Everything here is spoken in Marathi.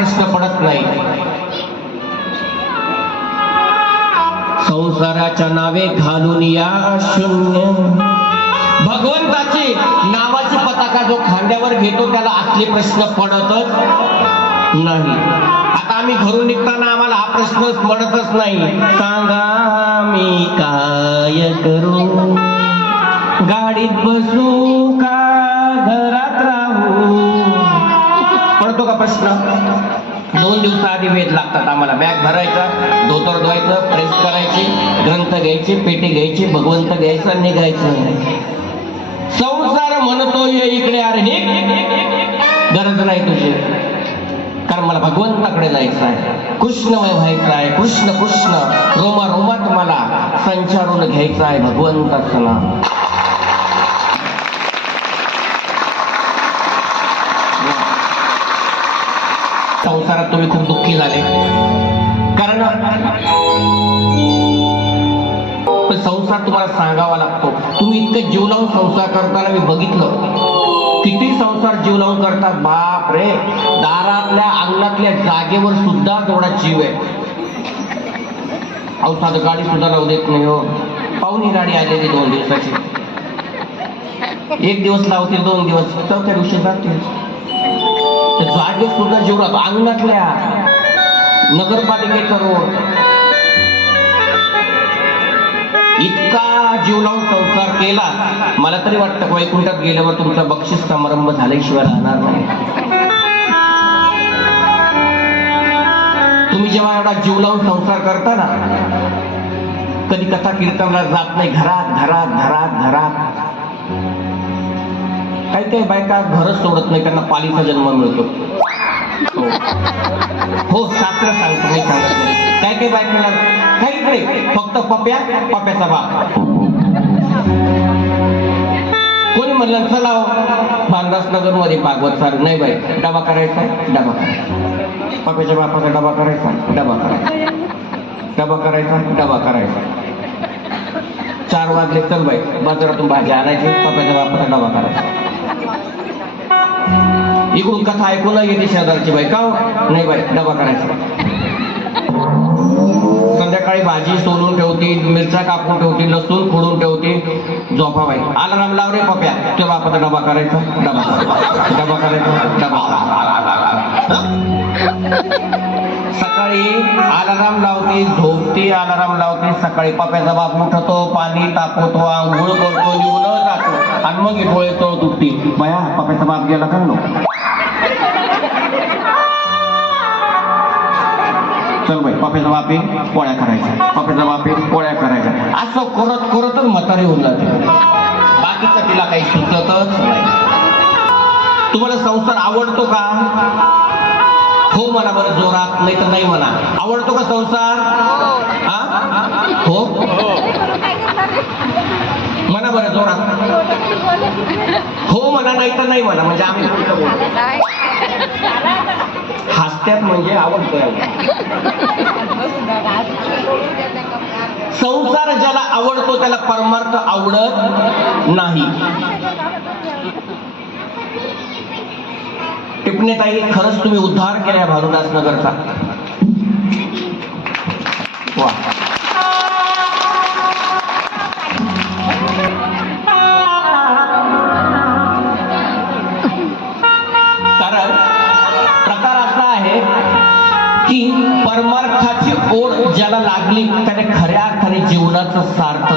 प्रश्न पडत नाही. संसाराच्या नावे घालून या शून्य. भगवंताची नावाची पताका जो खांद्यावर घेतो त्याला असले प्रश्न पडतच नाही. आता आम्ही घरून निघताना आम्हाला हा प्रश्न पडतच नाही, सांगा मी काय करू, गाडीत बसू का घरात राहू. पडतो का प्रश्न? 2 दिवसाआधी वेध लागतात आम्हाला. बॅग भरायचा, धोतर धुवायचं, प्रेस करायची, ग्रंथ घ्यायचे, पेटी घ्यायची, भगवंत घ्यायचं, निघायचं. संसार म्हणतो ये इकडे, अरे गरज नाही तुझी, कारण मला भगवंताकडे जायचं आहे, कृष्णमय व्हायचं आहे. कृष्ण कृष्ण रोमा रोमात मला संचारून घ्यायचं आहे भगवंताचं नाम. संसारात तुम्ही खूप दुःखी झाले, कारण संसार तुम्हाला सांगावा लागतो. तुम्ही इतकं जीव लावून संसार करताना मी बघितलं, किती संसार जीव लावून करतात. बाप रे, दारातल्या अंगणातल्या जागेवर सुद्धा तेवढा जीव आहे. अहो साधं गाडी सुद्धा लावू देत नाही हो. पाहुणी गाडी आलेली 2 दिवसाची, 1 दिवस लावते, 2 दिवस, चौथ्या दिवशी जाते. जागेवर सुद्धा जीव लावतो. अंगणातल्या नगरपालिकेचा रोड, इतका जीव लावून संसार केला. मला तरी वाटतं वैकुंठात गेल्यावर तुमचा बक्षीस समारंभ झाल्याशिवाय राहणार नाही. तुम्ही जेव्हा एवढा जीव लावून संसार करता ना, कधी कथा कीर्तनला जात नाही, घरात घरात घरात घरात. काही काही बायका घरच सोडत नाही, त्यांना पालीचा जन्म मिळतो. हो, शास्त्र सांगतो, नाही सांगत नाही. काही काही बायकांना काहीच नाही, फक्त पप्याचा बाप. कोणी म्हणलं चला बांधास नगर मध्ये भागवत चालू, नाही बाई, डबा करायचा, डबा करायचा, पप्याच्या बापाचा डबा करायचा, डबा करायचा, डबा करायचा, डबा करायचा. 4 वाजले, चल बाई बाजारातून भाजी आणायची, पप्याच्या बापाचा डबा करायचा. इकडून कथा ऐकून येते शेजारची बाई, का नाही बाई, डबा करायचा. संध्याकाळी भाजी सोलून ठेवती, मिरच्या कापून ठेवती, लसूण फोडून ठेवती, झोपा बाई. अलार्म लाव रे पप्या, त्या बापाचा डबा करायचा, डबा करायचा, डबा करायचा, डबा. सकाळी अलार्म लावते, झोपते, अलार्म लावते. सकाळी पप्याचा बाप उठतो, पाणी तापवतो, आंघोळ करतो, निघून जातो, आणि मग डोळे तळ दुखती. बया पप्याचा बाप गेला का नो, चल बाई पप्याचा बापे पोळ्या करायच्या, पप्याचा बापे पोळ्या करायच्या. असं करत करतच म्हातारी होऊन जाते. बाकीचं तिला काही सुचतच नाही. तुम्हाला संसार आवडतो का? हो म्हणा बरं जोरात, नाही तर नाही म्हणा. आवडतो का संसार? हो म्हणा बरं जोरात. हो म्हणा, नाही तर नाही म्हणा. म्हणजे आम्ही हसत्यात म्हणजे आवडतोय. संसार ज्याला आवडतो त्याला परमार्थ आवडत नाही. टिपणीताई, खरंच तुम्ही उद्धार केला भानुदास नगरचा. वा. कारण प्रकार असा आहे की परमार्थाची ओढ ज्याला लागली त्याने खऱ्या अर्थाने जीवनाचं सार्थ